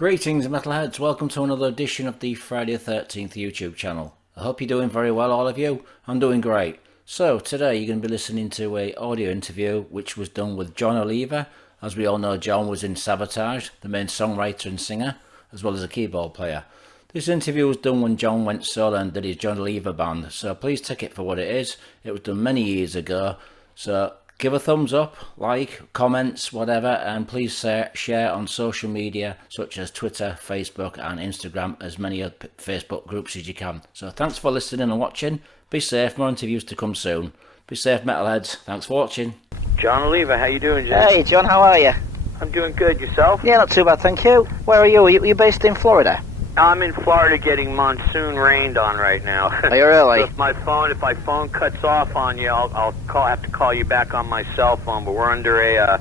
Greetings metalheads, welcome to another edition of the Friday the 13th YouTube channel. I hope you're doing very well, all of you. I'm doing great. So today you're going to be listening to a audio interview which was done with Jon Oliva. As we all know, Jon was in Savatage, the main songwriter and singer, as well as a keyboard player. This interview was done when Jon went solo and did his Jon Oliva band, so please take it for what it is. It was done many years ago, so give a thumbs up, like, comments, whatever, and please share on social media such as Twitter, Facebook and Instagram, as many Facebook groups as you can. So thanks for listening and watching. Be safe, more interviews to come soon. Be safe metalheads, thanks for watching. Jon Oliva, how you doing, Jim? Hey John, how are you? I'm doing good, yourself? Yeah, not too bad, thank you. Where are you? Are you based in Florida? I'm in Florida getting monsoon rained on right now. Are you really? So if my phone cuts off on you, I'll have to call you back on my cell phone, but we're under a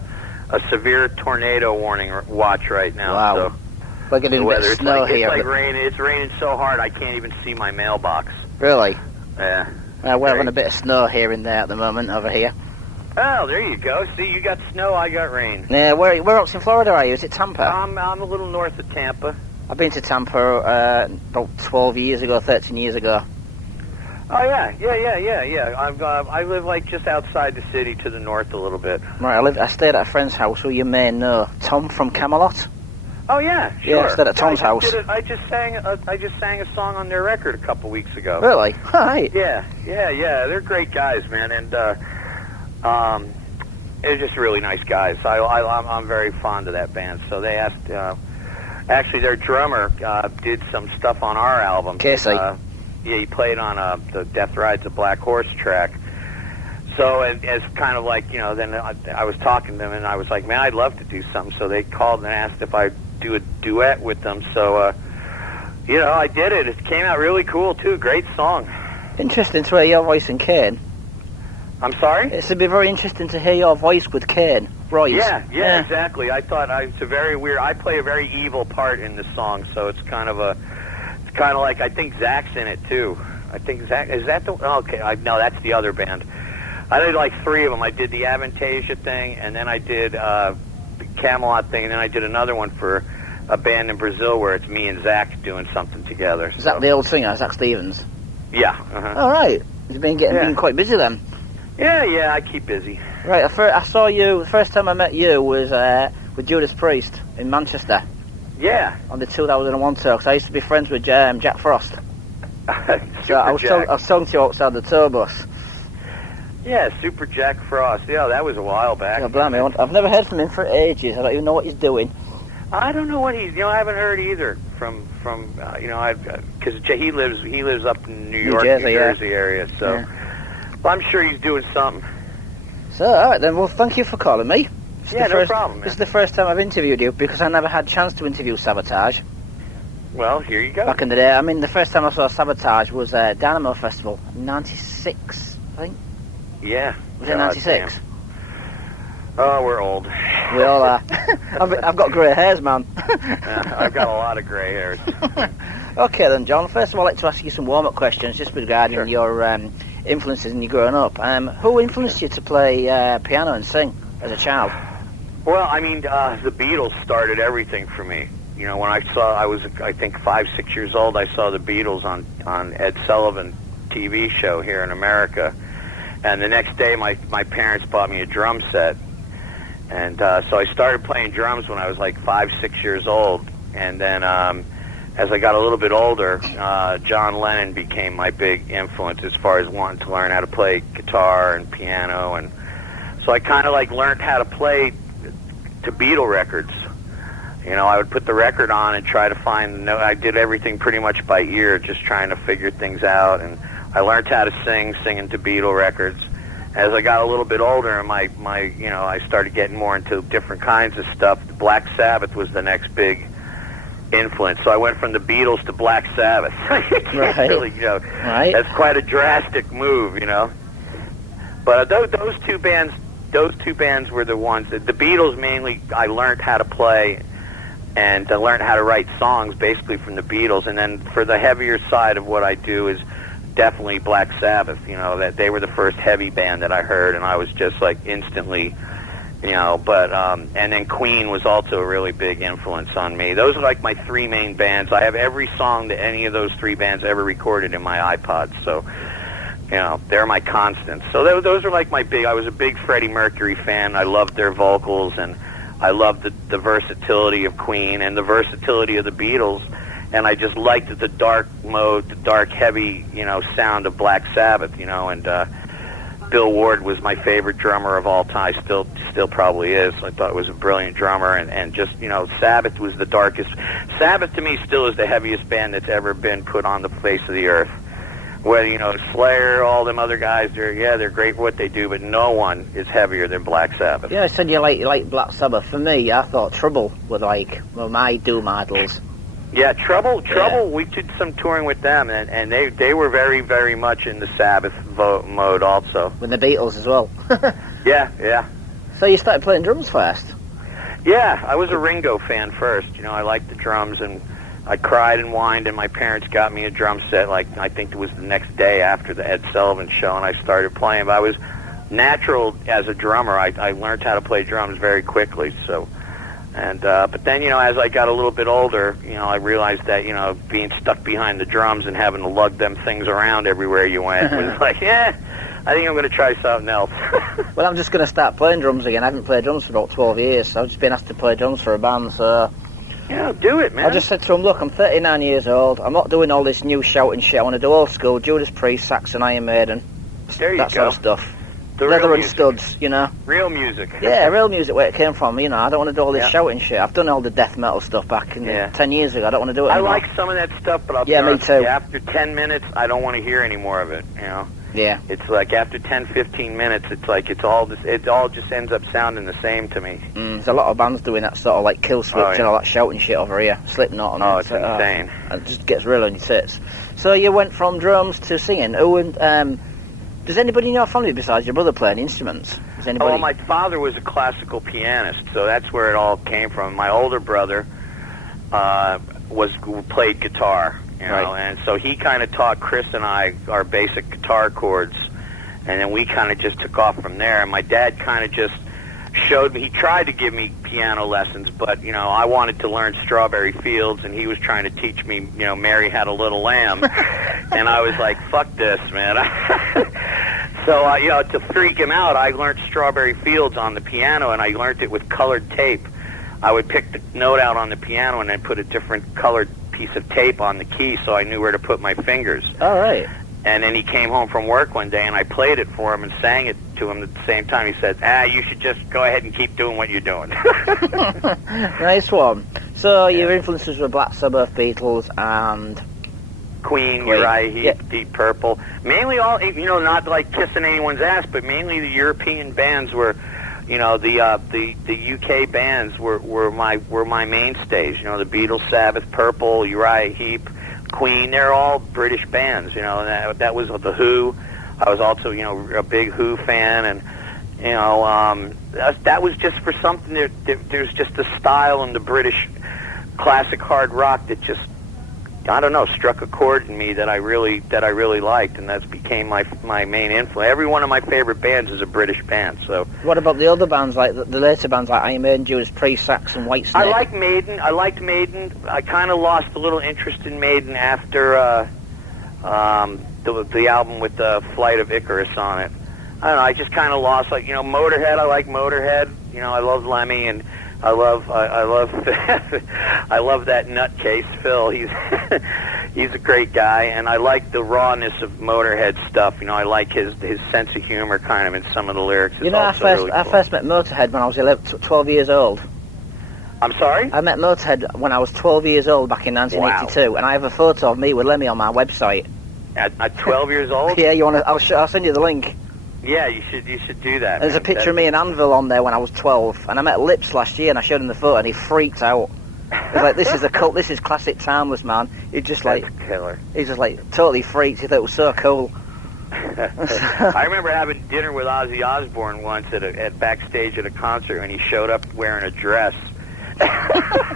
severe tornado warning watch right now. Wow. So we're getting a bit of snow here. It's raining so hard I can't even see my mailbox. Really? Yeah. We're having a bit of snow here and there at the moment over here. Oh, there you go. See, you got snow, I got rain. Yeah, where else in Florida are you? Is it Tampa? I'm a little north of Tampa. I've been to Tampa about 12 years ago, 13 years ago. Oh, yeah. I live like just outside the city to the north a little bit. Right, I stayed at a friend's house who you may know, Tom from Camelot. Oh, yeah, sure. Yeah, I stayed at Tom's house. I just sang a song on their record a couple weeks ago. Really? Right. Yeah. They're great guys, man, and they're just really nice guys. I'm very fond of that band. So they asked. Actually, their drummer did some stuff on our album. Casey. Yeah, he played on the Death Rides the Black Horse track. So it's kind of like, then I was talking to them, and I was like, man, I'd love to do something. So they called and asked if I'd do a duet with them. So, I did it. It came out really cool, too. Great song. Interesting to hear your voice and Kane. I'm sorry? It's be very interesting to hear your voice with Kane. Royce. Yeah, exactly. I thought it's a very weird. I play a very evil part in the song, so it's kind of like, I think Zach's in it too. I think Zach is that the okay? No, that's the other band. I did like 3 of them. I did the Avantasia thing, and then I did the Camelot thing, and then I did another one for a band in Brazil where it's me and Zach doing something together. Is that the old singer, Zach Stevens? Yeah. All right. You've been quite busy then. Yeah, I keep busy. Right, I saw you, the first time I met you was with Judas Priest in Manchester. Yeah. On the 2001 tour, because I used to be friends with Jack Frost. So I was talking to you outside the tour bus. Yeah, Super Jack Frost. Yeah, that was a while back. Oh, blimey, I've never heard from him for ages. I don't even know what he's doing. I don't know what he's, I haven't heard either from because he lives up in New Jersey area, so. Yeah. Well, I'm sure he's doing something. So, all right then. Well, thank you for calling me. No problem, man. This is the first time I've interviewed you because I never had a chance to interview Sabotage. Well, here you go. Back in the day. I mean, the first time I saw Sabotage was Dynamo Festival, 96, I think. Yeah. Was it 96? Oh, we're old. We all are. I've got grey hairs, man. Yeah, I've got a lot of grey hairs. Okay then, John. First of all, I'd like to ask you some warm-up questions just regarding your influences in your growing up. Who influenced you to play piano and sing as a child? Well, I mean, the Beatles started everything for me. When I was, I think, 5, 6 years old, I saw the Beatles on Ed Sullivan TV show here in America. And the next day, my parents bought me a drum set. And so I started playing drums when I was like 5, 6 years old. And then as I got a little bit older, John Lennon became my big influence as far as wanting to learn how to play guitar and piano. And so I kind of like learned how to play to Beatle records. I would put the record on and try to find I did everything pretty much by ear, just trying to figure things out. And I learned how to singing to Beatle records. As I got a little bit older, and I started getting more into different kinds of stuff. Black Sabbath was the next big influence. So I went from the Beatles to Black Sabbath. Right. Really, right. That's quite a drastic move, But those two bands were the ones that the Beatles mainly. I learned how to play, and I learned how to write songs basically from the Beatles. And then for the heavier side of what I do is definitely Black Sabbath. That they were the first heavy band that I heard, and I was just like instantly you know, but and then Queen was also a really big influence on me. Those are like my three main bands. I have every song that any of those three bands ever recorded in my iPod, so you know, they're my constants. So those are like my big. I was a big Freddie Mercury fan. I loved their vocals, and I loved the versatility of Queen and the versatility of the Beatles, and I just liked the dark mode, the dark, heavy, you know, sound of Black Sabbath, you know, and Bill Ward was my favorite drummer of all time, still probably is. I thought it was a brilliant drummer, and just, you know, Sabbath was the darkest. Sabbath to me still is the heaviest band that's ever been put on the face of the earth. Whether, you know, Slayer, all them other guys, they're great for what they do, but no one is heavier than Black Sabbath. Yeah, I said you like Black Sabbath. For me, I thought Trouble were like, well, my doom idols. Yeah, Trouble. We did some touring with them, and they were very, very much in the Sabbath mode also. With the Beatles as well. Yeah. So you started playing drums first? Yeah, I was a Ringo fan first. You know, I liked the drums, and I cried and whined, and my parents got me a drum set, like, I think it was the next day after the Ed Sullivan show, and I started playing. But I was natural as a drummer. I learned how to play drums very quickly, so... And but then, you know, as I got a little bit older, you know, I realized that, you know, being stuck behind the drums and having to lug them things around everywhere you went was like, I think I'm going to try something else. Well, I'm just going to start playing drums again. I haven't played drums for about 12 years, so I've just been asked to play drums for a band, so... Yeah, do it, man. I just said to him, look, I'm 39 years old. I'm not doing all this new shouting shit. I want to do old school, Judas Priest, Saxon, Iron Maiden. There you that go. Sort of stuff. The Leather real and music. studs, you know. Real music. Yeah, real music, where it came from, you know. I don't want to do all this Yeah. shouting shit. I've done all the death metal stuff back in 10 years ago. I don't want to do it I anymore. like some of that stuff, but I'll be Yeah, me honest too. with you, after 10 minutes, I don't want to hear any more of it, you know. Yeah. It's like after 10, 15 minutes, it's like it all just ends up sounding the same to me. There's a lot of bands doing that sort of like Kill Switch and all that shouting shit over here. Slipknot and it's insane. It just gets real on your tits. So you went from drums to singing. Does anybody in your family besides your brother play any instruments? Does anybody? Well, my father was a classical pianist, so that's where it all came from. My older brother played guitar, you know, Right. and so he kind of taught Chris and I our basic guitar chords, and then we kind of just took off from there. And my dad kind of just showed me. He tried to give me piano lessons, but, you know, I wanted to learn Strawberry Fields, and he was trying to teach me, you know, Mary Had a Little Lamb, and I was like, fuck this, man. So, you know, to freak him out, I learned Strawberry Fields on the piano, and I learned it with colored tape. I would pick the note out on the piano and then put a different colored piece of tape on the key so I knew where to put my fingers. All right. And then he came home from work one day, and I played it for him and sang it to him at the same time. He said, you should just go ahead and keep doing what you're doing. Nice one. So your influences were Black Sabbath, Beatles, and... Queen, Uriah Heep, Deep Purple. Mainly all, you know, not like kissing anyone's ass, but mainly the European bands were, you know, the UK bands were my mainstays. You know, the Beatles, Sabbath, Purple, Uriah Heep, Queen. They're all British bands. You know, and that was the Who. I was also, you know, a big Who fan, and you know, that was just for something. There's just a style in the British classic hard rock that just, I don't know, struck a chord in me that I really liked, and that became my main influence. Every one of my favorite bands is a British band. So what about the other bands, like the later bands like Iron Maiden, Judas Priest, Saxon, Whitesnake? I liked Maiden. I kind of lost a little interest in Maiden after the album with the Flight of Icarus on it. I don't know. I just kind of lost. Like, you know, Motorhead. I like Motorhead. You know, I love Lemmy, and I love I love that nutcase Phil. He's a great guy, and I like the rawness of Motorhead stuff. You know, I like his sense of humor kind of in some of the lyrics. You know, I first met Motorhead when I was 12 years old. I'm sorry? I met Motorhead when I was 12 years old back in 1982, and I have a photo of me with Lemmy on my website. At 12 years old? Yeah, you want to? I'll send you the link. Yeah, you should do that. There's a picture of me and Anvil on there when I was 12, and I met Lips last year, and I showed him the photo, and he freaked out. He's like, "This is a cult. This is classic timeless, man." He just like, killer. He's just like totally freaked. He thought it was so cool. I remember having dinner with Ozzy Osbourne once at backstage at a concert, and he showed up wearing a dress.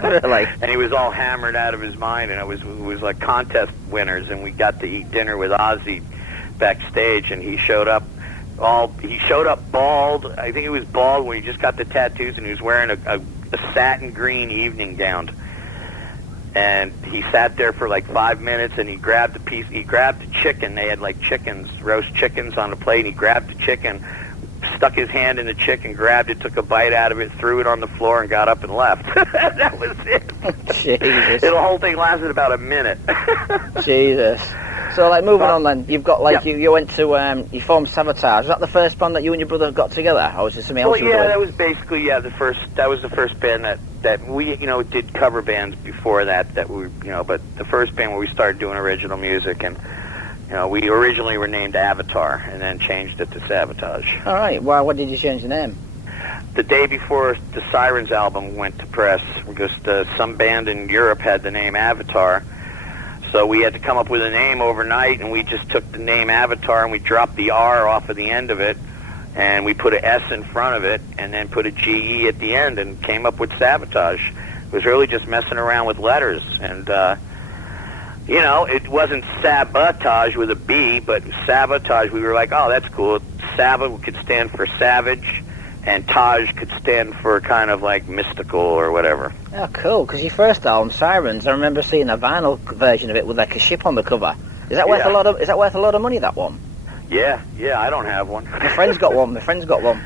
Really? And he was all hammered out of his mind, and it was like contest winners, and we got to eat dinner with Ozzy backstage, and he showed up he showed up bald. I think he was bald when he just got the tattoos, and he was wearing a satin green evening gown. And he sat there for like 5 minutes, and he grabbed the chicken. They had like roast chickens on the plate, and he grabbed the chicken, stuck his hand in the chicken, grabbed it, took a bite out of it, threw it on the floor, and got up and left. That was it. Jesus. The whole thing lasted about a minute. Jesus. So, like, moving on then, you've got, like, you went to, you formed Savatage. Was that the first band that you and your brother got together, or was it something else you were doing? That was basically, that was the first band that we, did cover bands before that we, but the first band where we started doing original music, and, we originally were named Avatar, and then changed it to Savatage. All right. Why did you change the name? The day before the Sirens album went to press, because some band in Europe had the name Avatar, so we had to come up with a name overnight, and we just took the name Avatar and we dropped the R off of the end of it, and we put an S in front of it, and then put a GE at the end, and came up with Sabotage. It was really just messing around with letters, and it wasn't Sabotage with a B, but Sabotage. We were like, oh, that's cool. Sabbath could stand for savage, and Taj could stand for kind of like mystical or whatever. Oh, cool, because your first album, Sirens, I remember seeing a vinyl version of it with like a ship on the cover. Is that worth a lot of money, that one? Yeah, I don't have one. My friend's got one.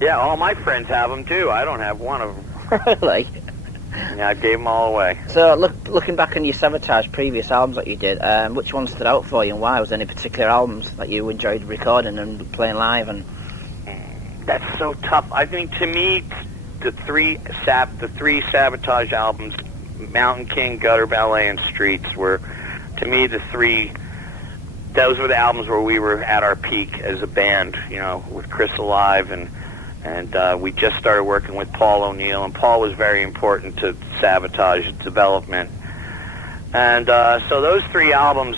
Yeah, all my friends have them too. I don't have one of them. Really? Yeah, I gave them all away. So, looking back on your Savatage previous albums that you did, which ones stood out for you, and why? Was there any particular albums that you enjoyed recording and playing live? And that's so tough. I think, to me, the three Savatage albums, Mountain King, Gutter Ballet, and Streets, were, to me, the three. Those were the albums where we were at our peak as a band, with Chris alive, and we just started working with Paul O'Neill, and Paul was very important to Savatage development. And so those three albums,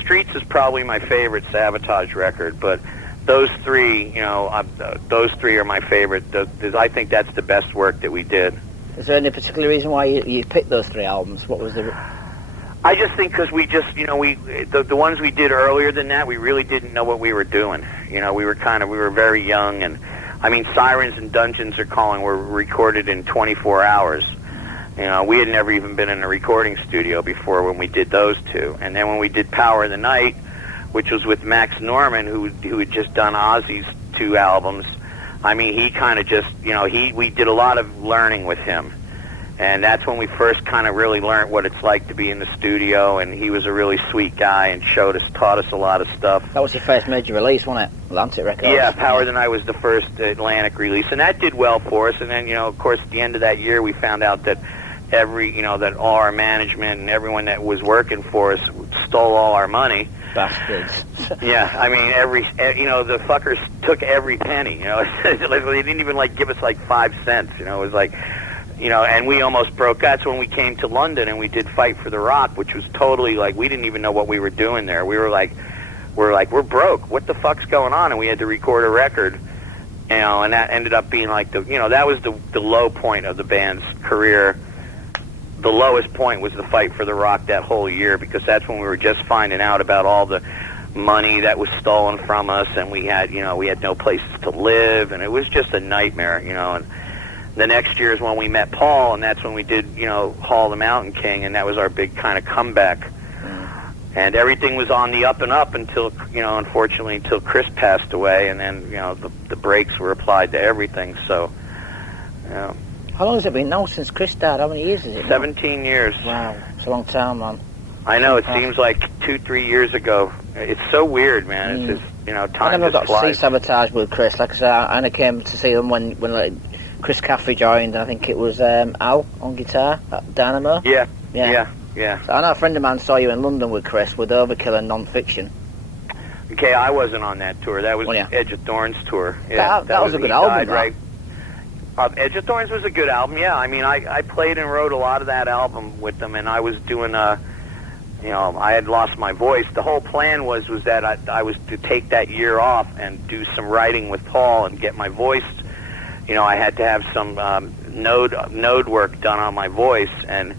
Streets is probably my favorite Savatage record, but those three, those three are my favorite. I think that's the best work that we did. Is there any particular reason why you picked those three albums? What was the... I just think because we just, the ones we did earlier than that, we really didn't know what we were doing. We were very young, and I mean, Sirens and Dungeons Are Calling were recorded in 24 hours. We had never even been in a recording studio before when we did those two. And then when we did Power of the Night, which was with Max Norman, who had just done Ozzy's two albums, I mean, he kind of just, we did a lot of learning with him. And that's when we first kind of really learned what it's like to be in the studio, and he was a really sweet guy and taught us a lot of stuff. That was your first major release, wasn't it? Atlantic Records. Yeah, Power of the Night was the first Atlantic release, and that did well for us. And then, of course, at the end of that year, we found out that that all our management and everyone that was working for us stole all our money. Bastards. Yeah, I mean, the fuckers took every penny. They didn't even give us 5 cents. It was like. And we almost broke. That's when we came to London and we did Fight for the Rock, which was totally we didn't even know what we were doing there. We were we're broke. What the fuck's going on? And we had to record a record, and that ended up being that was the low point of the band's career. The lowest point was the Fight for the Rock that whole year, because that's when we were just finding out about all the money that was stolen from us, and we had no places to live, and it was just a nightmare, and the next year is when we met Paul, and that's when we did, Hall the Mountain King, and that was our big kind of comeback. And everything was on the up and up until, unfortunately, until Chris passed away, and then, the brakes were applied to everything, so, How long has it been now since Chris died? How many years is it now? 17 years. Wow, it's a long time, man. I know, it seems like 2-3 years ago. It's so weird, man. It's just, time just flies. I never got to see Sabotage with Chris. Like I said, I only came to see them when Chris Caffrey joined, and I think it was Al on guitar at Dynamo. Yeah. So I know a friend of mine saw you in London with Chris with Overkill and Non-Fiction. Okay, I wasn't on that tour. That was Edge of Thorns tour. Yeah, that was a good album, right? Edge of Thorns was a good album, yeah. I mean, I played and wrote a lot of that album with them, and I was doing, I had lost my voice. The whole plan was that I was to take that year off and do some writing with Paul and get my voice. I had to have some node work done on my voice, and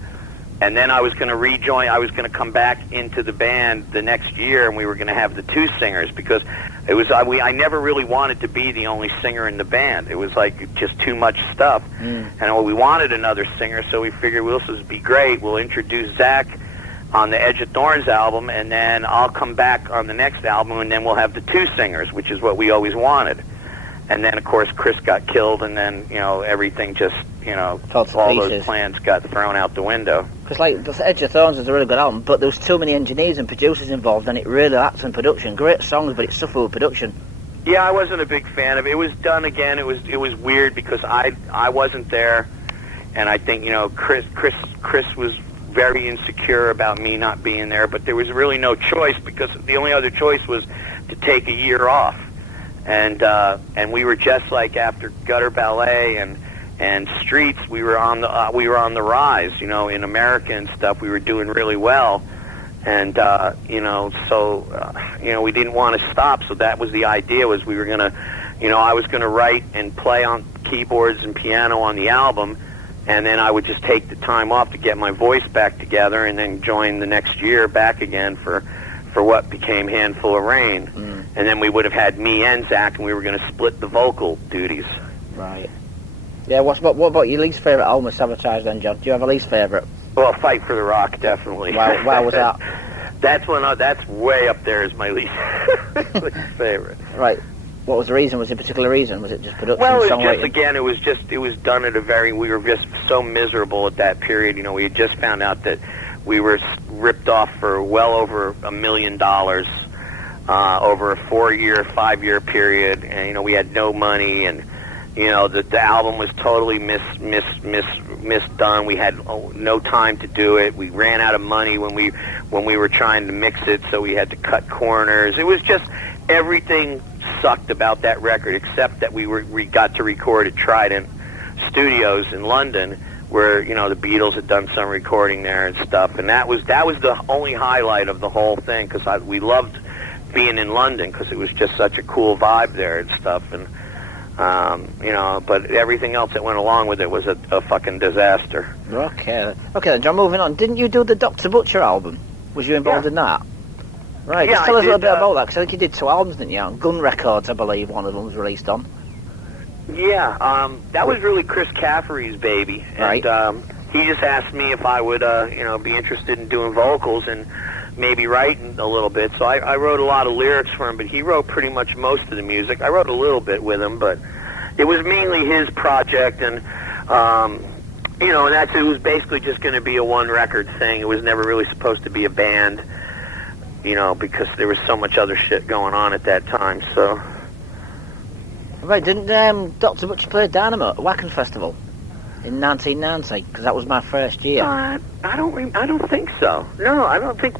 And then I was going to rejoin. I was going to come back into the band the next year, and we were going to have the two singers because it was I never really wanted to be the only singer in the band. It was like just too much stuff, and we wanted another singer, so we figured, well, this would be great. We'll introduce Zach on the Edge of Thorns album, and then I'll come back on the next album, and then we'll have the two singers, which is what we always wanted. And then, of course, Chris got killed, and then, everything just, all those plans got thrown out the window. Because, like, the Edge of Thorns is a really good album, but there was too many engineers and producers involved, and it really lacked in production. Great songs, but it suffered with production. Yeah, I wasn't a big fan of it. It was done again. It was weird because I wasn't there, and I think, Chris was very insecure about me not being there, but there was really no choice because the only other choice was to take a year off. And we were just like after Gutter Ballet and Streets, we were on the rise, in America and stuff. We were doing really well, and we didn't want to stop. So that was the idea, was we were gonna, I was gonna write and play on keyboards and piano on the album, and then I would just take the time off to get my voice back together, and then join the next year back again for what became Handful of Rain. And then we would have had me and Zach, and we were going to split the vocal duties. Right. Yeah, what about your least favourite album of Sabotage then, John? Do you have a least favourite? Well, Fight for the Rock, definitely. Why was that? That's way up there as my least favorite. Right. What was the reason? Was it a particular reason? Was it just production, well, it was songwriting? it was done at we were just so miserable at that period. We had just found out that we were ripped off for well over $1 million over a 5-year period, and we had no money, and the album was totally misdone. We had no time to do it. We ran out of money when we were trying to mix it, so we had to cut corners. It was just everything sucked about that record, except that we got to record at Trident Studios in London, where the Beatles had done some recording there and stuff, and that was the only highlight of the whole thing, because we loved being in London because it was just such a cool vibe there and stuff, and but everything else that went along with it was a fucking disaster. Okay then, John, moving on. Didn't you do the Dr. Butcher album? Was you involved in that? Right, yeah, just tell us a little bit about that, because I think you did 2 albums, didn't you? On Gun Records, I believe one of them was released on. Yeah, that was really Chris Caffery's baby. Right. And he just asked me if I would, be interested in doing vocals and maybe writing a little bit. So I wrote a lot of lyrics for him, but he wrote pretty much most of the music. I wrote a little bit with him, but it was mainly his project, and it was basically just going to be a 1-record thing. It was never really supposed to be a band, because there was so much other shit going on at that time. So. Right, didn't Dr. Butcher play Dynamo at Wacken Festival in 1990? Because that was my first year. I don't think so. No, I don't think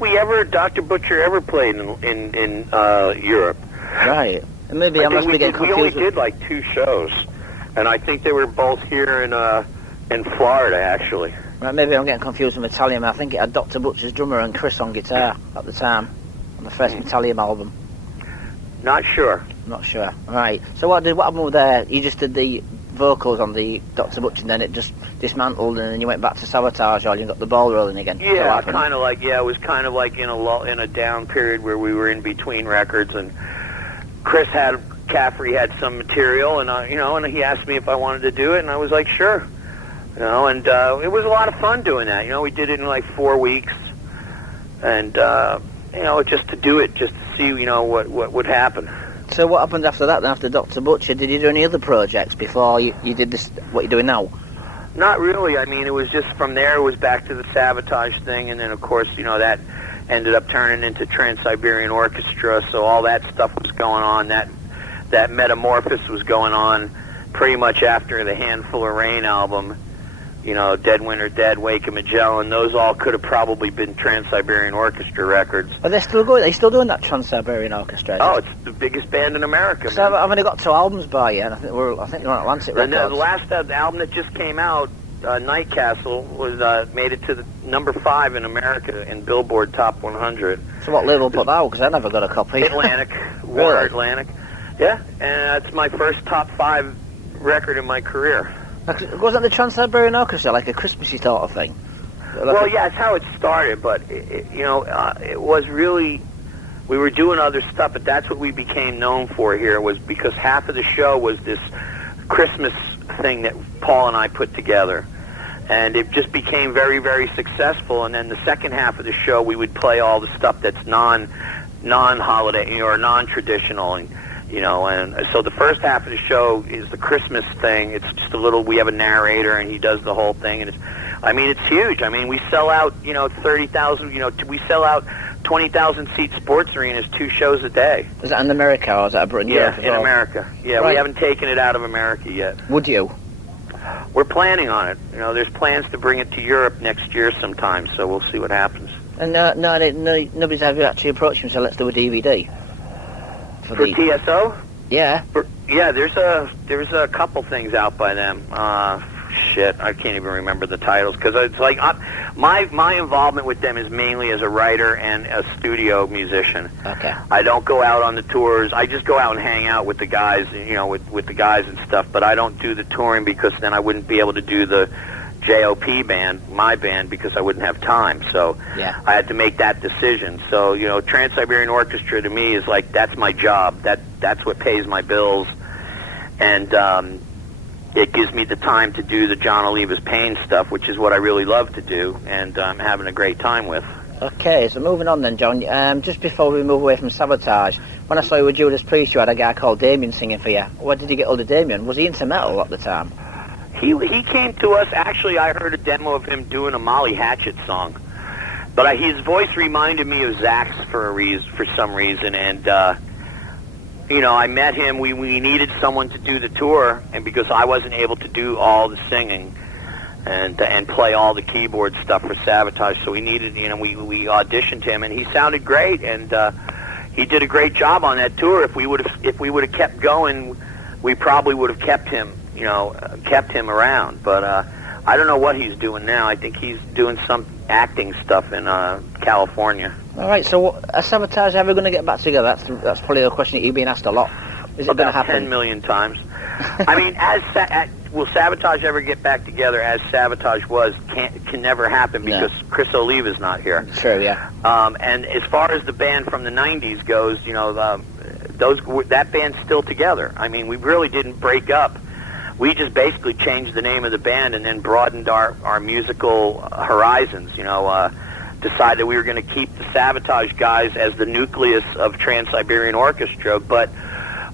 Dr. Butcher ever played in Europe. Right. And maybe I must be getting confused. We only did like 2 shows, and I think they were both here in Florida, actually. Right, maybe I'm getting confused with Metallium. I think it had Dr. Butcher's drummer and Chris on guitar at the time on the first Metallium album. Not sure. Not sure. Right. So what happened with there? You just did the vocals on the Dr. Butcher, and then it just dismantled, and then you went back to Sabotage, or you got the ball rolling again. Yeah, it was kind of like in a down period where we were in between records, and Caffery had some material, and and he asked me if I wanted to do it, and I was like, sure. And it was a lot of fun doing that. We did it in like 4 weeks, and just to do it, just to see, what would happen. So what happened after that, then, after Dr. Butcher? Did you do any other projects before you did this, what you're doing now? Not really. I mean, it was just from there, it was back to the Savatage thing, and then, of course, that ended up turning into Trans-Siberian Orchestra, so all that stuff was going on. That metamorphosis was going on pretty much after the Handful of Rain album. Dead Winter Dead, Wake of Magellan, those all could have probably been Trans-Siberian Orchestra records. Are they still going? Are they still doing that Trans-Siberian Orchestra? Oh, it's the biggest band in America. So I've only got 2 albums by you, and I think they're on Atlantic Records. The last album that just came out, Night Castle, was made it to the number 5 in America in Billboard Top 100. So what label put that out? Because I never got a copy. Atlantic, Warner Atlantic. Yeah, and that's my first top 5 record in my career. Wasn't the Trans-Siberian Orchestra like a Christmassy sort of thing? Well, yeah, that's how it started, but, it was really... We were doing other stuff, but that's what we became known for here, was because half of the show was this Christmas thing that Paul and I put together. And it just became very, very successful. And then the second half of the show, we would play all the stuff that's non-holiday or non-traditional. And so the first half of the show is the Christmas thing. It's just we have a narrator, and he does the whole thing. And it's huge. I mean, we sell out, 30,000, we sell out 20,000 seat sports arenas 2 shows a day. Is that in America, or is that in Europe? Yeah, in America. Yeah, right. We haven't taken it out of America yet. Would you? We're planning on it. There's plans to bring it to Europe next year sometime, so we'll see what happens. And nobody's ever actually approached you and said, let's do a DVD. For TSO? Yeah. There's a couple things out by them. Shit, I can't even remember the titles, because it's like my involvement with them is mainly as a writer and a studio musician. Okay. I don't go out on the tours. I just go out and hang out with the guys, with the guys and stuff. But I don't do the touring, because then I wouldn't be able to do the JOP band, my band, because I wouldn't have time. So yeah. I had to make that decision. So Trans-Siberian Orchestra to me is like, that's my job. That's what pays my bills, and it gives me the time to do the Jon Oliva Pain stuff, which is what I really love to do, and I'm having a great time with. Okay, so moving on then, John. Just before we move away from Sabotage, when I saw you with Judas Priest, you had a guy called Damien singing for you. Where did you get hold of Damien? Was he into metal at the time? He came to us. Actually, I heard a demo of him doing a Molly Hatchet song, but his voice reminded me of Zach's for some reason, and I met him. We needed someone to do the tour, and because I wasn't able to do all the singing and play all the keyboard stuff for Sabotage, so we needed, we auditioned him, and he sounded great, and he did a great job on that tour. If we would have kept going, we probably would have kept him around. But I don't know what he's doing now. I think he's doing some acting stuff in California. All right, so are Sabotage ever going to get back together? That's probably a question that you've been asked a lot. Is it going to happen? 10 million times. I mean, will Sabotage ever get back together as Sabotage was? Can never happen, because Chris Oliva's not here. True, yeah. And as far as the band from the 90s goes, that band's still together. I mean, we really didn't break up. We just basically changed the name of the band and then broadened our musical horizons, decided we were going to keep the Sabotage guys as the nucleus of Trans-Siberian Orchestra, but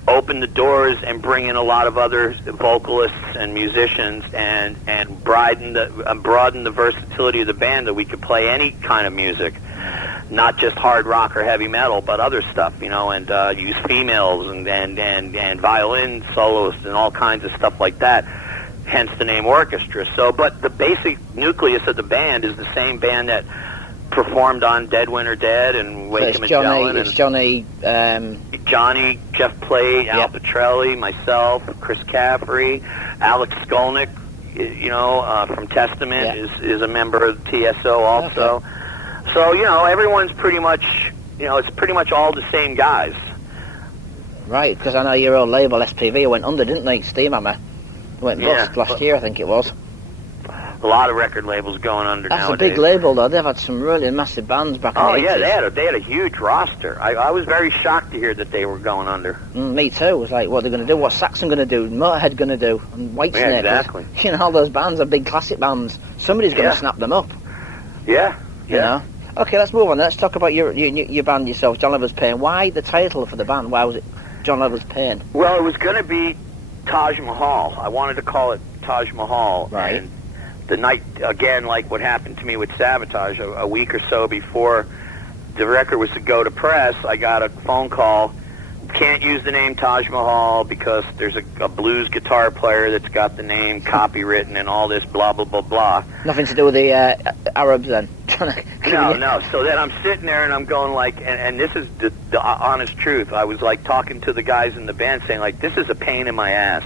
open the doors and bring in a lot of other vocalists and musicians, and broaden the versatility of the band, that we could play any kind of music, not just hard rock or heavy metal, but other stuff, and use females and violin soloists and all kinds of stuff like that. Hence the name Orchestra. So, but the basic nucleus of the band is the same band that performed on Dead Winter Dead and Wake 'Em Magellan. It's Johnny. Johnny, Jeff Plate, Al Petrelli, myself, Chris Caffrey, Alex Skolnick, from Testament is a member of TSO also. Okay. So everyone's pretty much, it's pretty much all the same guys. Right, because I know your old label SPV went under, didn't they? Steamhammer went bust last year, I think it was. A lot of record labels going under nowadays. That's a big label, though. They've had some really massive bands back in the 80s. Oh, yeah, they had a huge roster. I was very shocked to hear that they were going under. Me too. It was like, what they're going to do, what's Saxon going to do, Motorhead going to do, and Whitesnake. Yeah, exactly. All those bands are big classic bands. Somebody's going to snap them up. Yeah, Okay, let's move on. Let's talk about your band yourself, Jon Oliva Pain. Why the title for the band? Why was it Jon Oliva Pain? Well, it was going to be Taj Mahal. I wanted to call it Taj Mahal. Right. And the night, again, like what happened to me with Sabotage, a week or so before the record was to go to press, I got a phone call. Can't use the name Taj Mahal because there's a blues guitar player that's got the name copywritten and all this blah, blah, blah, blah. Nothing to do with the Arabs then? No. So then I'm sitting there and I'm going like, and this is the honest truth. I was like talking to the guys in the band saying like, this is a pain in my ass.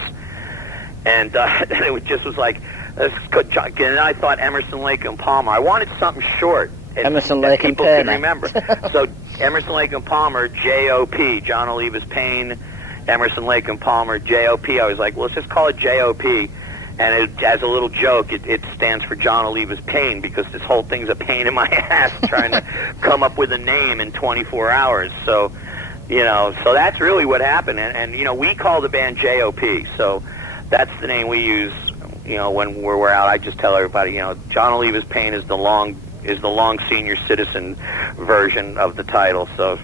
And it just was like, and I thought Emerson, Lake and Palmer. I wanted something short. Emerson, Lake and people Pain. Can remember. So Emerson, Lake and Palmer, J.O.P. Jon Oliva Pain, Emerson, Lake and Palmer, J.O.P. I was like, well, let's just call it J.O.P. And as a little joke, it stands for Jon Oliva's Pain, because this whole thing's a pain in my ass trying to come up with a name in 24 hours. So, so that's really what happened. And we call the band JOP. So that's the name we use, when we're out. I just tell everybody, Jon Oliva's Pain is the long senior citizen version of the title. So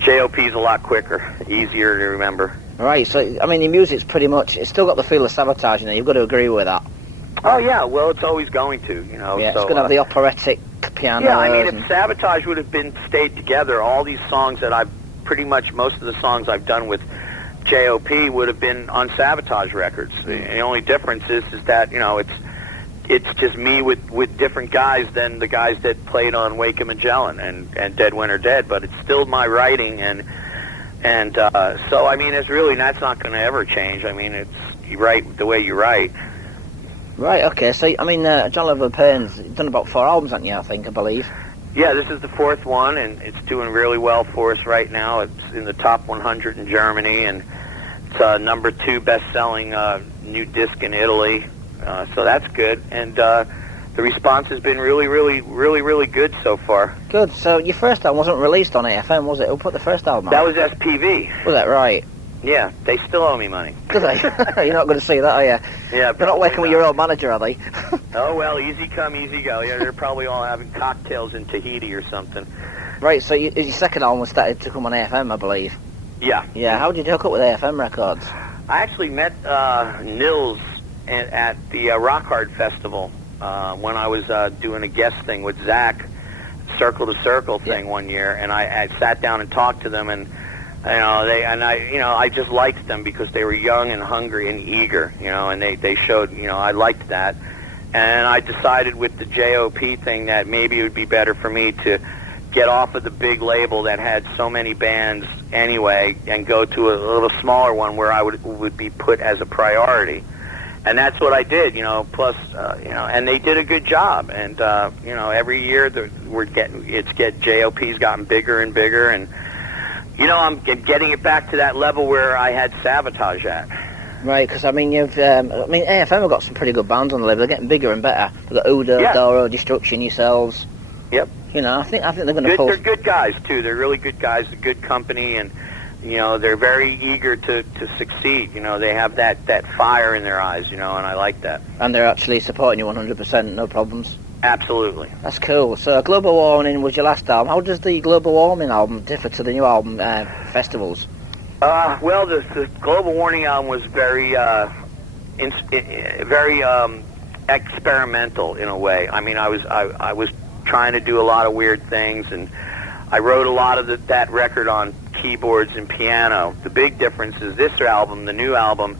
JOP is a lot quicker, easier to remember. Right, so, I mean, your music's pretty much, it's still got the feel of Sabotage in it. You've got to agree with that. Oh, yeah, well, it's always going to, Yeah, so, it's going to have the operatic piano. Yeah, I mean, if Sabotage would have stayed together, all these songs that most of the songs I've done with JOP would have been on Savatage records. The only difference is that, it's just me with different guys than the guys that played on Wake of Magellan and Dead Winter Dead, but it's still my writing, and so, I mean, that's not going to ever change. I mean, you write the way you write. Right, okay, so, I mean, Jon Oliva Pain's done about 4 albums, haven't you, I believe? Yeah, this is the 4th one, and it's doing really well for us right now. It's in the top 100 in Germany, and it's number 2 best-selling new disc in Italy, so that's good. And the response has been really, really, really, really good so far. Good. So your first album wasn't released on AFM, was it? Who put the first album out? That was SPV. Was that right? Yeah, they still owe me money. Do they? You're not going to see that, are you? Yeah, they're not working with your old manager, are they? Oh, well, easy come, easy go. Yeah, they're probably all having cocktails in Tahiti or something. Right, so your second album was started to come on AFM, I believe. Yeah. Yeah, how did you hook up with AFM Records? I actually met Nils at the Rock Hard Festival when I was doing a guest thing with Zach, Circle to Circle thing one year, and I sat down and talked to them, and I just liked them because they were young and hungry and eager, and they showed, I liked that, and I decided with the JOP thing that maybe it would be better for me to get off of the big label that had so many bands anyway and go to a little smaller one where I would be put as a priority. And that's what I did, plus, and they did a good job. And, every year JOP's gotten bigger and bigger. And, I'm getting it back to that level where I had Savatage at. Right, because, AFM have got some pretty good bands on the label. They're getting bigger and better. They've got Udo, Doro, Destruction, yourselves. Yep. I think they're going to pull. They're good guys, too. They're really good guys, a good company, and they're very eager to succeed. They have that fire in their eyes, and I like that. And they're actually supporting you 100%, no problems? Absolutely. That's cool. So Global Warming was your last album. How does the Global Warming album differ to the new album, Festivals? Well, the Global Warming album was very experimental in a way. I mean, I was trying to do a lot of weird things, and I wrote a lot of that record on keyboards and piano. The big difference is this album, the new album,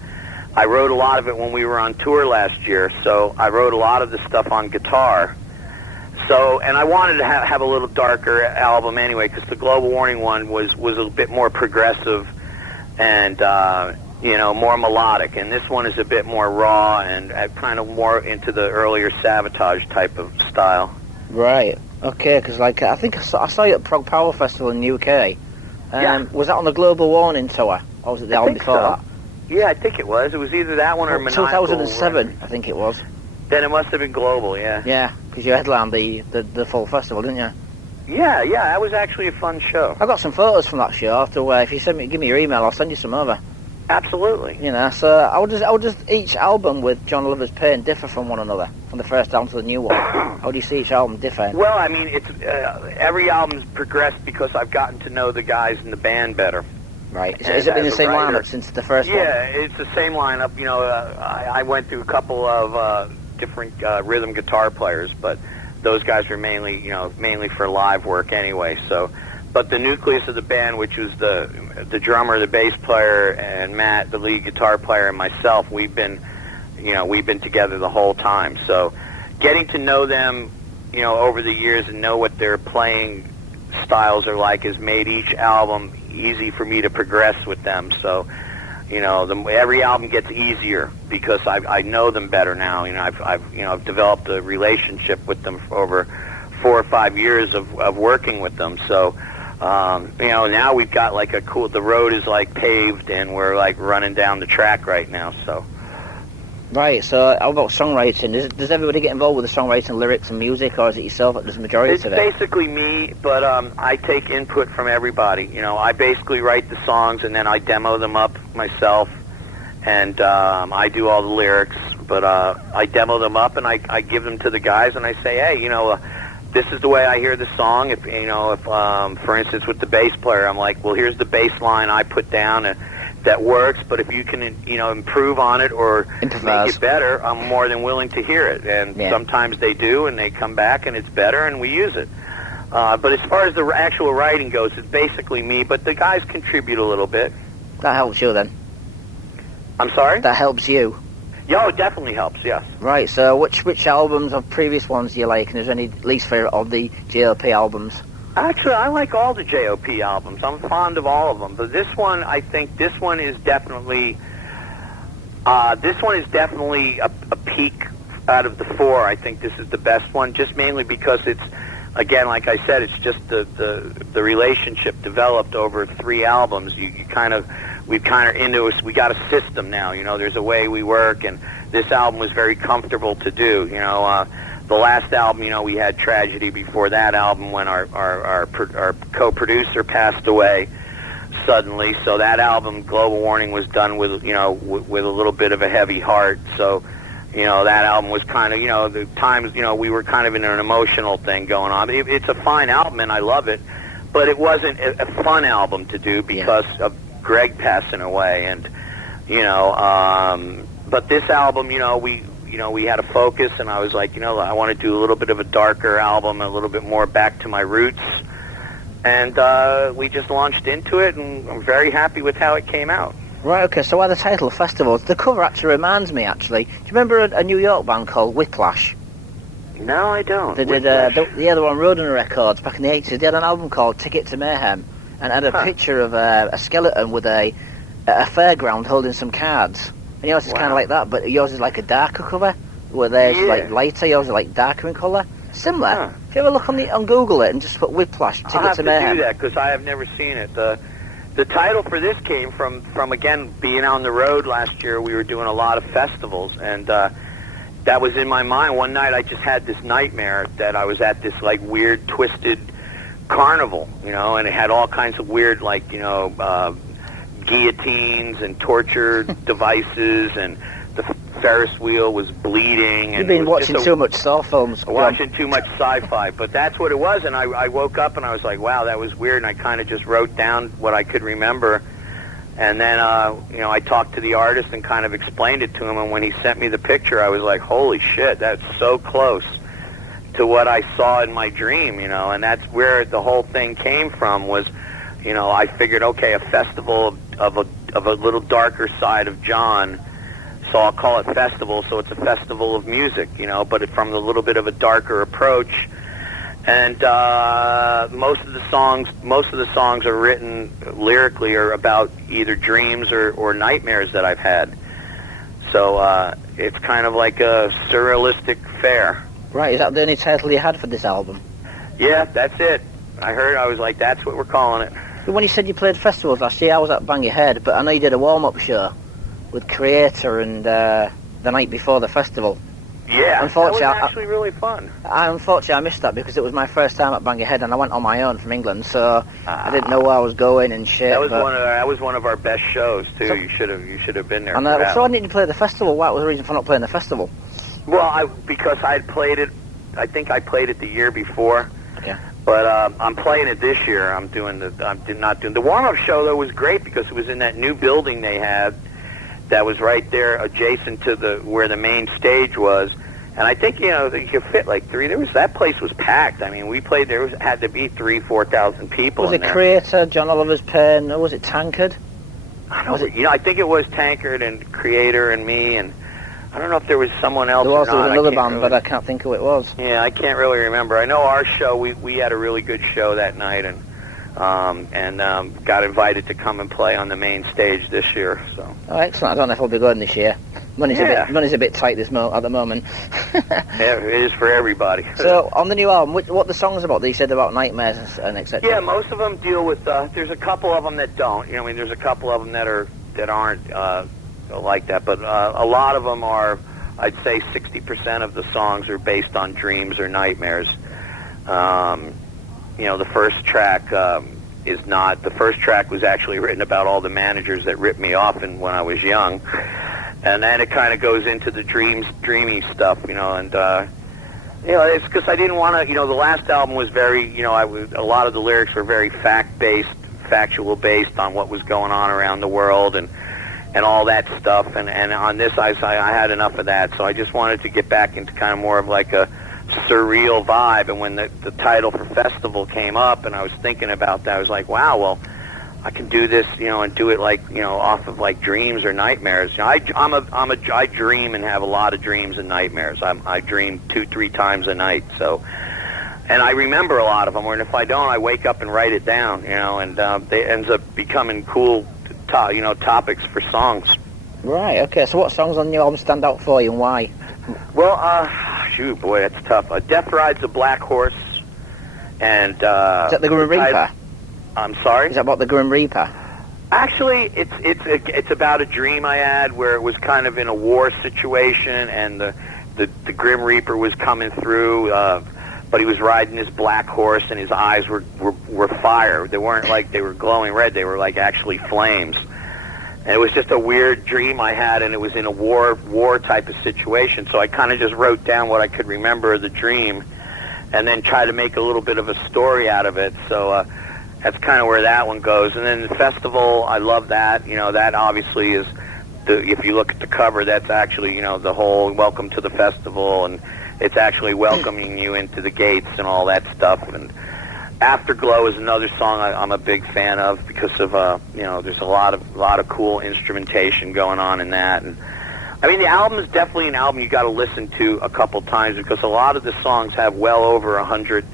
I wrote a lot of it when we were on tour last year, so I wrote a lot of the stuff on guitar. So, and I wanted to have a little darker album anyway, because the Global Warming one was a bit more progressive and, more melodic, and this one is a bit more raw and kind of more into the earlier Savatage type of style. Right. Okay, because I think I saw you at Prog Power Festival in the UK. Was that on the Global Warming tour, or was it the album before that? Yeah, I think it was. It was either that one or Maniacal. 2007, I think it was. Then it must have been Global, yeah. Yeah, because you headlined the full festival, didn't you? Yeah, that was actually a fun show. I got some photos from that show. If you give me your email, I'll send you some over. Absolutely. So how does each album with Jon Oliva's Pain differ from one another, from the first album to the new one? How do you see each album differ? Well, I mean, it's every album's progressed because I've gotten to know the guys in the band better. Right. Has it been the same lineup since the first one? Yeah, it's the same lineup. I went through a couple of different rhythm guitar players, but those guys were mainly for live work anyway. So, but the nucleus of the band, which was the drummer, the bass player, and Matt, the lead guitar player, and myself, we've been together the whole time. So, getting to know them, over the years and know what their playing styles are like has made each album easy for me to progress with them. So, every album gets easier because I know them better now. I've developed a relationship with them for over 4 or 5 years of working with them. So, now we've got the road is paved and we're running down the track right now. So, Right, so how about songwriting? Does everybody get involved with the songwriting, lyrics and music, or is it yourself that does the majority It's of it? basically me, but I take input from everybody. You know, I basically write the songs and then I demo them up myself, and I do all the lyrics, but I demo them up and I give them to the guys and I say, hey, you know, this is the way I hear the song. If you know, if for instance with the bass player, I'm like, well, here's the bass line I put down, and that works. But if you can, you know, improve on it or Improvise. make it better, I'm more than willing to hear it. And sometimes they do, and they come back and it's better, and we use it. But as far as the actual writing goes, it's basically me. But the guys contribute a little bit. That helps you then. I'm sorry? That helps you. Yeah, it definitely helps. Yes. Right. So which albums of previous ones do you like, and is there any least favorite of the JLP albums? Actually, I like all the JOP albums. I'm fond of all of them, but this one, I think, this one is definitely a peak out of the four. I think this is the best one, just mainly because it's, again, like I said, it's just the relationship developed over 3 albums. We got a system now. You know, there's a way we work, and this album was very comfortable to do. You know. The last album, you know, we had tragedy before that album when our co-producer passed away suddenly. So that album, Global Warning, was done with, you know, with a little bit of a heavy heart. So, you know, that album was kind of, you know, the times, you know, we were kind of in an emotional thing going on. It's a fine album and I love it, but it wasn't a fun album to do because of Greg passing away. And, you know, but this album, you know, we had a focus, and I was like, you know, I want to do a little bit of a darker album, a little bit more back to my roots, and we just launched into it, and I'm very happy with how it came out. Right, okay, so why the title, Festivals? The cover actually reminds me, actually. Do you remember a New York band called Whiplash? No, I don't. They did, the other one, Rodent Records, back in the 80s. They had an album called Ticket to Mayhem, and had a picture of a skeleton with a fairground holding some cards. And yours is kind of like that, but yours is like a darker cover, where theirs is like lighter, yours is like darker in colour. Similar. If you ever look on Google it and just put Whiplash, Ticket to Mayhem. I'll have to do that, because I have never seen it. The title for this came from again, being on the road last year. We were doing a lot of festivals, and that was in my mind. One night I just had this nightmare that I was at this like weird, twisted carnival, you know, and it had all kinds of weird, like, you know, guillotines and torture devices, and the Ferris wheel was bleeding. You've been watching too much Saw films. Watching too much sci-fi, but that's what it was. And I woke up and I was like, wow, that was weird. And I kind of just wrote down what I could remember. And then, you know, I talked to the artist and kind of explained it to him. And when he sent me the picture, I was like, holy shit, that's so close to what I saw in my dream, you know. And that's where the whole thing came from, was, you know, I figured, okay, a festival of a little darker side of Jon, so I'll call it festival. So it's a festival of music, you know, but from a little bit of a darker approach. And most of the songs are written lyrically or about either dreams or nightmares that I've had. So it's kind of like a surrealistic fare. Right, is that the only title you had for this album? Yeah, that's it. I was like, that's what we're calling it. When you said you played festivals last year, I was at Bang Your Head, but I know you did a warm-up show with Creator and the night before the festival. Yeah, unfortunately, that was actually really fun. Unfortunately, I missed that because it was my first time at Bang Your Head, and I went on my own from England, so I didn't know where I was going and shit. That was one of our best shows too. So, you should have been there. And so why didn't you play the festival? What was the reason for not playing the festival? Well, because I had played it. I think I played it the year before. Okay. But I'm playing it this year. I'm not doing the warm-up show, though. Was great because it was in that new building they had that was right there adjacent to where the main stage was. And I think, you know, you could fit like 3. That place was packed. I mean, we played there. Had to be 3,000-4,000 people. Was in it there. Creator, Jon Oliva Pain, or was it Tankard? I think it was Tankard and Creator and me, and I don't know if there was someone else. There was another band, really, but I can't think who it was. Yeah, I can't really remember. I know our show. We had a really good show that night, and got invited to come and play on the main stage this year. So. Oh, excellent! I don't know if I'll be going this year. Money's a bit tight at the moment. Yeah, it is for everybody. So on the new album, what the songs about? You said about nightmares and etc. Yeah, most of them deal with. There's a couple of them that don't. You know, I mean, there's a couple of them that aren't like that, but a lot of them are. I'd say 60% of the songs are based on dreams or nightmares. The first track is not. The first track was actually written about all the managers that ripped me off when I was young, and then it kind of goes into the dreamy stuff, and it's because I didn't want to. The last album was very, a lot of the lyrics were very factual based on what was going on around the world and all that stuff, and on this I had enough of that, so I just wanted to get back into kind of more of like a surreal vibe. And when the title for Festival came up and I was thinking about that, I was like, wow, well, I can do this, and do it like, off of like dreams or nightmares. I dream and have a lot of dreams and nightmares. I dream 2-3 times a night, so, and I remember a lot of them, and if I don't, I wake up and write it down, and they ends up becoming cool topics for songs. Right, okay, so what songs on your album stand out for you and why? Well, shoot, boy, that's tough. Death Rides a Black Horse, and... is that the Grim Reaper? I'm sorry? Is that about the Grim Reaper? Actually, it's about a dream I had where it was kind of in a war situation, and the Grim Reaper was coming through, but he was riding his black horse, and his eyes were fire. They weren't like they were glowing red. They were like actually flames. And it was just a weird dream I had, and it was in a war type of situation. So I kind of just wrote down what I could remember of the dream, and then try to make a little bit of a story out of it. So that's kind of where that one goes. And then the Festival, I love that. That obviously is if you look at the cover, that's actually the whole Welcome to the Festival, and it's actually welcoming you into the gates and all that stuff. And Afterglow is another song I'm a big fan of because of there's a lot of cool instrumentation going on in that. And I mean, the album is definitely an album you got to listen to a couple times because a lot of the songs have well over 100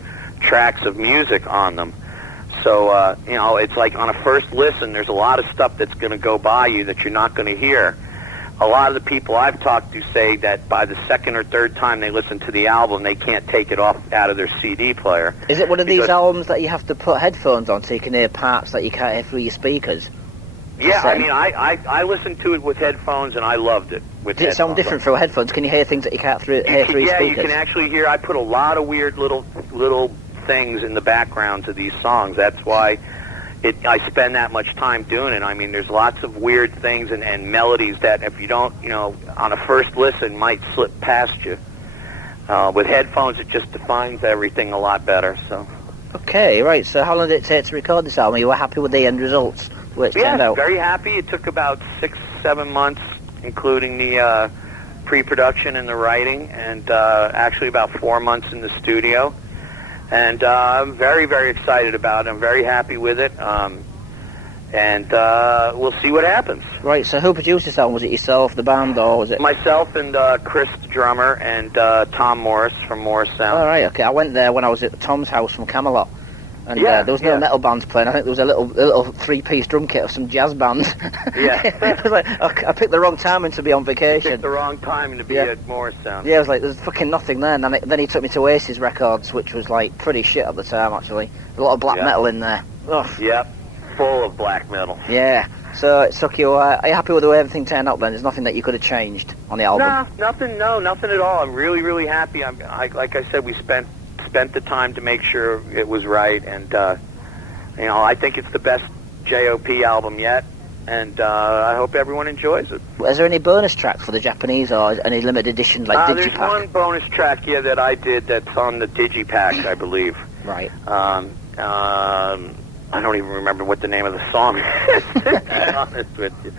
tracks of music on them. So it's like on a first listen, there's a lot of stuff that's going to go by you that you're not going to hear. A lot of the people I've talked to say that by the second or third time they listen to the album, they can't take it out of their CD player. Is it one of these albums that you have to put headphones on so you can hear parts that you can't hear through your speakers? Yeah, I mean, I listened to it with headphones, and I loved it with headphones. Does it sound different through headphones? Can you hear things that you can't hear through your speakers? Yeah, you can actually hear. I put a lot of weird little things in the background to these songs. That's why I spend that much time doing it. I mean, there's lots of weird things and melodies that if you don't, on a first listen might slip past you. With headphones, it just defines everything a lot better. So. Okay, right. So how long did it take to record this album? You were happy with the end results? Yeah, very happy. It took about 6-7 months, including the pre-production and the writing, and actually about 4 months in the studio. And I'm very, very excited about it. I'm very happy with it. And we'll see what happens. Right, so who produced this album? Was it yourself, the band, or was it... Myself and Chris, the drummer, and Tom Morris from Morris Sound. All right, okay. I went there when I was at Tom's house from Camelot. And there was no metal bands playing. I think there was a little three-piece drum kit of some jazz bands. Yeah. It was like, I picked the wrong timing to be on vacation. Picked the wrong time to be at Morris Sound. Yeah, I was like, there's fucking nothing there. And then he took me to Oasis Records, which was like pretty shit at the time, actually. A lot of black metal in there. Ugh. Yep, full of black metal. Yeah. So it took you. Are you happy with the way everything turned out then? There's nothing that you could have changed on the album? Nothing at all. I'm really, really happy. Like I said, we spent the time to make sure it was right, and I think it's the best J.O.P. album yet, and I hope everyone enjoys it. Is there any bonus tracks for the Japanese, or any limited editions like Digipack? There's one bonus track, that I did that's on the Digipack, I believe. Right. I don't even remember what the name of the song is, to be honest with you.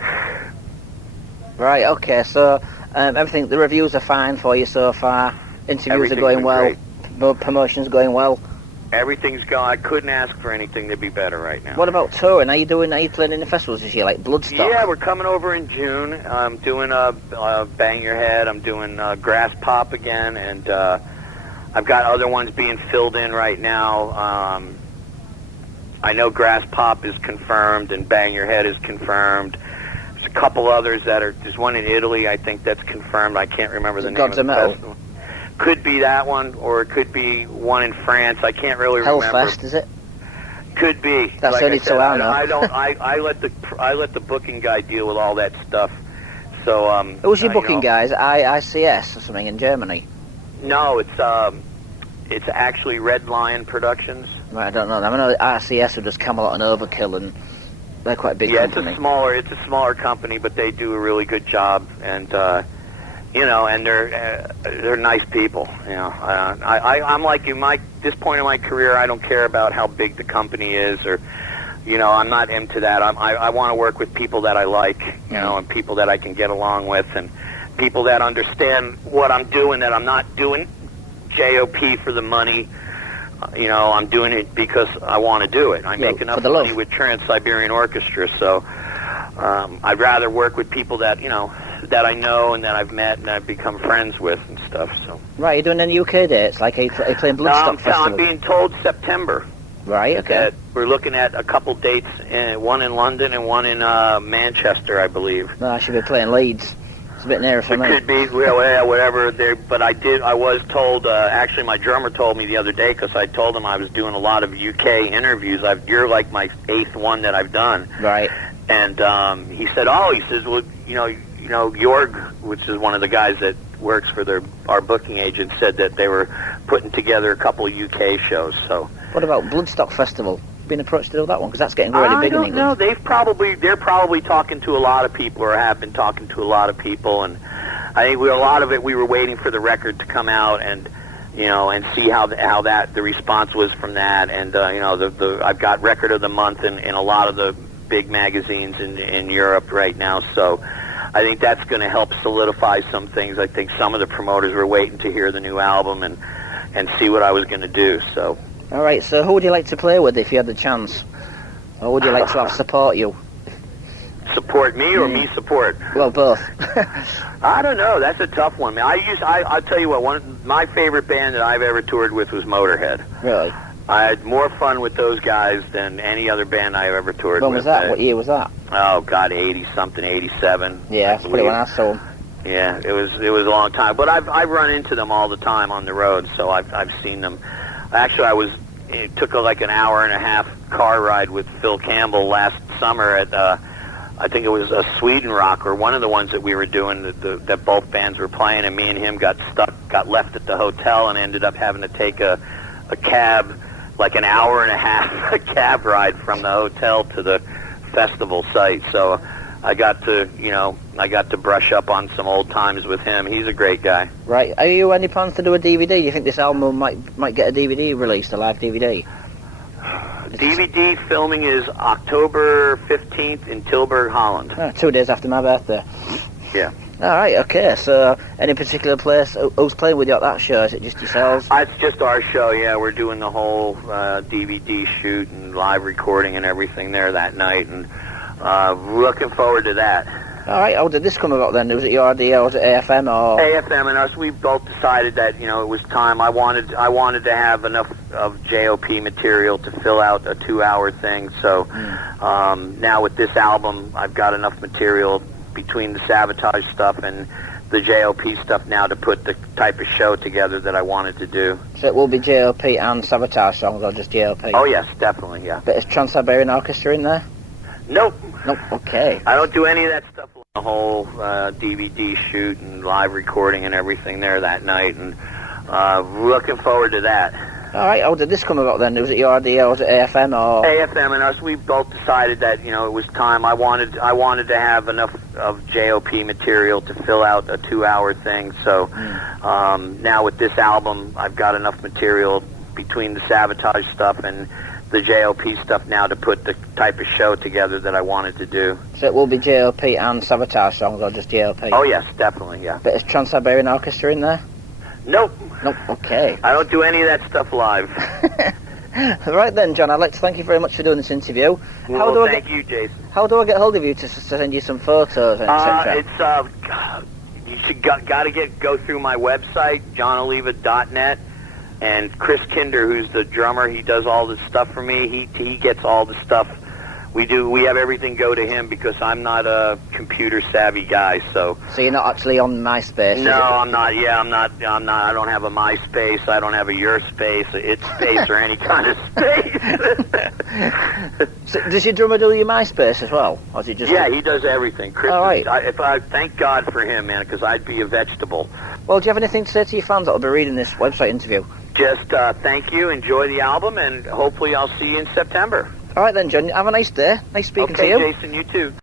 Right, okay, so everything, the reviews are fine for you so far, interviews are going well, promotion's going well. Everything's going. I couldn't ask for anything to be better right now. What about touring? Are you playing in the festivals this year, like Bloodstock? Yeah, we're coming over in June. I'm doing Bang Your Head. I'm doing Grass Pop again, and I've got other ones being filled in right now. I know Grass Pop is confirmed, and Bang Your Head is confirmed. There's a couple others there's one in Italy, I think that's confirmed. I can't remember the name of the festival. Could be that one, or it could be one in France. I can't really remember. Hellfest, is it? Could be. That's only 2 hours. I let the booking guy deal with all that stuff. So Who's your booking guys? ICS or something in Germany? No, it's actually Red Lion Productions. Right, I don't know. I know RCS who does Camelot and Overkill, and they're quite a big company. It's a smaller company, but they do a really good job, and and they're nice people. I'm like you. This point in my career, I don't care about how big the company is, or I'm not into that. I want to work with people that I like, and people that I can get along with, and people that understand what I'm doing. That I'm not doing JOP for the money. I'm doing it because I want to do it. I make enough money with Trans-Siberian Orchestra, so I'd rather work with people that that I know and that I've met and I've become friends with and stuff. So. Right, you're doing any UK dates? Like, are you playing Bloodstock Festival? I'm being told September. Right, okay. We're looking at a couple dates, one in London and one in Manchester, I believe. No, I should be playing Leeds. It's a bit nearer for me. It could be, whatever. But I was told, actually my drummer told me the other day, because I told him I was doing a lot of UK interviews. You're like my 8th one that I've done. Right. And he said, well, Jorg, which is one of the guys that works for our booking agent, said that they were putting together a couple of UK shows. So. What about Bloodstock Festival? Been approached to do that one? Because that's getting really big in England. No, they're probably talking to a lot of people, or have been talking to a lot of people, and I think a lot of it we were waiting for the record to come out and and see how the response was from that, and I've got record of the month in a lot of the big magazines in Europe right now, so I think that's going to help solidify some things. I think some of the promoters were waiting to hear the new album and see what I was going to do. So. All right, so who would you like to play with if you had the chance? Or would you like to have support you? Support me or me support? Well, both. I don't know. That's a tough one, man. I'll tell you what, my favorite band that I've ever toured with was Motorhead. Really? I had more fun with those guys than any other band I've ever toured with. When was that? What year was that? Oh, God, 80-something, 87. Yeah, that's pretty when I saw them. Yeah, it was a long time. But I've run into them all the time on the road, so I've seen them. Actually, it took like an hour and a half car ride with Phil Campbell last summer at, I think it was a Sweden Rock, or one of the ones that we were doing that both bands were playing, and me and him got left at the hotel and ended up having to take a cab, like an hour and a half, a cab ride from the hotel to the festival site. So I got to brush up on some old times with him. He's a great guy. Right. Are you any plans to do a DVD? Do you think this album might get a DVD released, a live DVD? DVD filming is October 15th in Tilburg, Holland. 2 days after my birthday. Yeah. All right, okay. So, any particular place? Who's playing with you at that show? Is it just yourselves? It's just our show, yeah. We're doing the whole DVD shoot and live recording and everything there that night, and looking forward to that. All right, how did this come about then? Was it your idea, or was it AFM, or...? AFM and us, we both decided that, it was time. I wanted to have enough of JOP material to fill out a 2-hour thing, so now with this album, I've got enough material between the Sabotage stuff and the JOP stuff now to put the type of show together that I wanted to do. So it will be JOP and Sabotage songs, or just JOP? Oh, yes, definitely, yeah. But is Trans-Siberian Orchestra in there? Nope. Nope, okay. I don't do any of that stuff. The whole DVD shoot and live recording and everything there that night, and looking forward to that. All right, how did this come about then? Was it your idea, or was it AFM, or...? AFM and us, we both decided that, it was time. I wanted to have enough of JOP material to fill out a 2-hour thing, so now with this album, I've got enough material between the Sabotage stuff and the JOP stuff now to put the type of show together that I wanted to do. So it will be JOP and Sabotage songs, or just JOP? Oh, yes, definitely, yeah. But is Trans-Siberian Orchestra in there? Nope. Nope, okay. I don't do any of that stuff live. Right then, John, I'd like to thank you very much for doing this interview. Thank you, Jason. How do I get hold of you to send you some photos, etc.? You should go through my website, jonoliva.net, and Chris Kinder, who's the drummer, he does all this stuff for me. He gets all the stuff we have everything go to him because I'm not a computer savvy guy. So you're not actually on MySpace? No, I'm not. Yeah, I'm not. I don't have a MySpace. I don't have a Your Space, It's Space, or any kind of space. So does your drummer do your MySpace as well, or is he just? Yeah, he does everything. Chris, all right. Thank God for him, man, because I'd be a vegetable. Well, do you have anything to say to your fans that'll be reading this website interview? Just thank you, enjoy the album, and hopefully I'll see you in September. All right then, John. Have a nice day. Nice speaking to you. Okay, Jason, you too.